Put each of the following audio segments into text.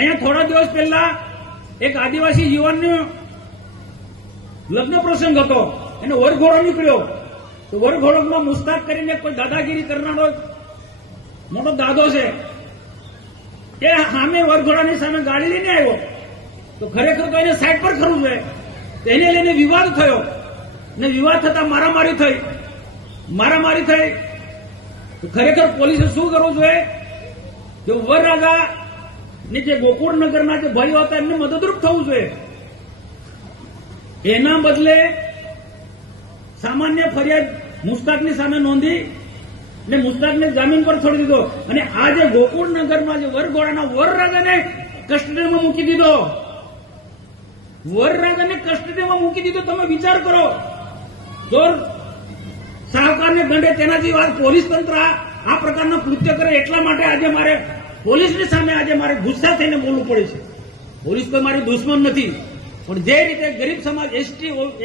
અહીંયા થોડા દિવસ પહેલા એક આદિવાસી યુવાનનો લગ્ન પ્રસંગ હતો, એને વરઘોડો નીકળ્યો, તો વરઘોડોમાં મુસ્તાક કરીને કોઈ દાદાગીરી કરનારો મોટો દાદો છે, એ સામે વરઘોડાની સામે ગાડી લઈને આવ્યો, તો ખરેખર તો એને સાઈડ પર ખરું જોઈએ, તો એને લઈને વિવાદ થયો, ને વિવાદ થતા મારામારી થઈ, તો ખરેખર પોલીસે શું કરવું જોઈએ? જો વરરાજા ને જે ગોકુળનગરના જે ભાઈઓ હતા એમને મદદરૂપ થવું જોઈએ. એના બદલે સામાન્ય ફરિયાદ મુસ્તાકની સામે નોંધી ને મુસ્તાકને જામીન પર છોડી દીધો, અને આ જે ગોકુળનગરમાં જે વરઘોડાના વરરાજાને કસ્ટડીમાં મૂકી દીધો, વરરાજાને કસ્ટડીમાં મૂકી દીધો. તમે વિચાર કરો, જો શાહુકારને ગંઢે તેનાથી વાત પોલીસ તંત્ર આ પ્રકારના કૃત્ય કરે, એટલા માટે આજે મારે પોલીસની સામે આજે મારે ગુસ્સા થઈને બોલવું પડે છે. પોલીસ કોઈ મારી દુશ્મન નથી, પણ જે રીતે ગરીબ સમાજ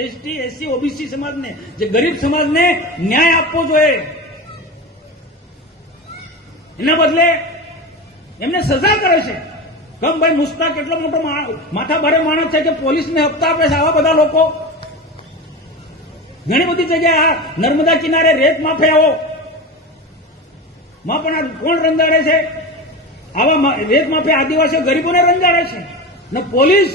એસટી એસસી ઓબીસી સમાજને, જે ગરીબ સમાજને ન્યાય આપવો જોઈએ, એના બદલે એમને સજા કરે છે. કમ ભાઈ મુસ્તાક એટલો મોટો માથા ભારે માણસ છે કે પોલીસને હપ્તા આપે છે. આવા બધા લોકો ઘણી બધી જગ્યાએ આ નર્મદા કિનારે રેત માફિયાઓ માં પણ કોણ રંજાડે છે? આવા રેત માફિયા આદિવાસીઓ ગરીબોને રંજાડે છે, ને પોલીસ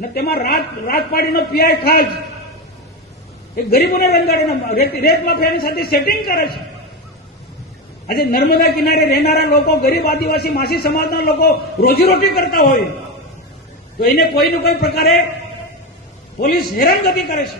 ને તેમાં રાજપાડીનો પીઆઈ ખાજ એ ગરીબોને રંજાડે, રેત માફિયાની સાથે સેટિંગ કરે છે. આજે નર્મદા કિનારે રહેનારા લોકો, ગરીબ આદિવાસી માસી સમાજના લોકો રોજીરોટી કરતા હોય, તો એને કોઈ ને કોઈ પ્રકારે પોલીસ હેરાનગતિ કરે છે.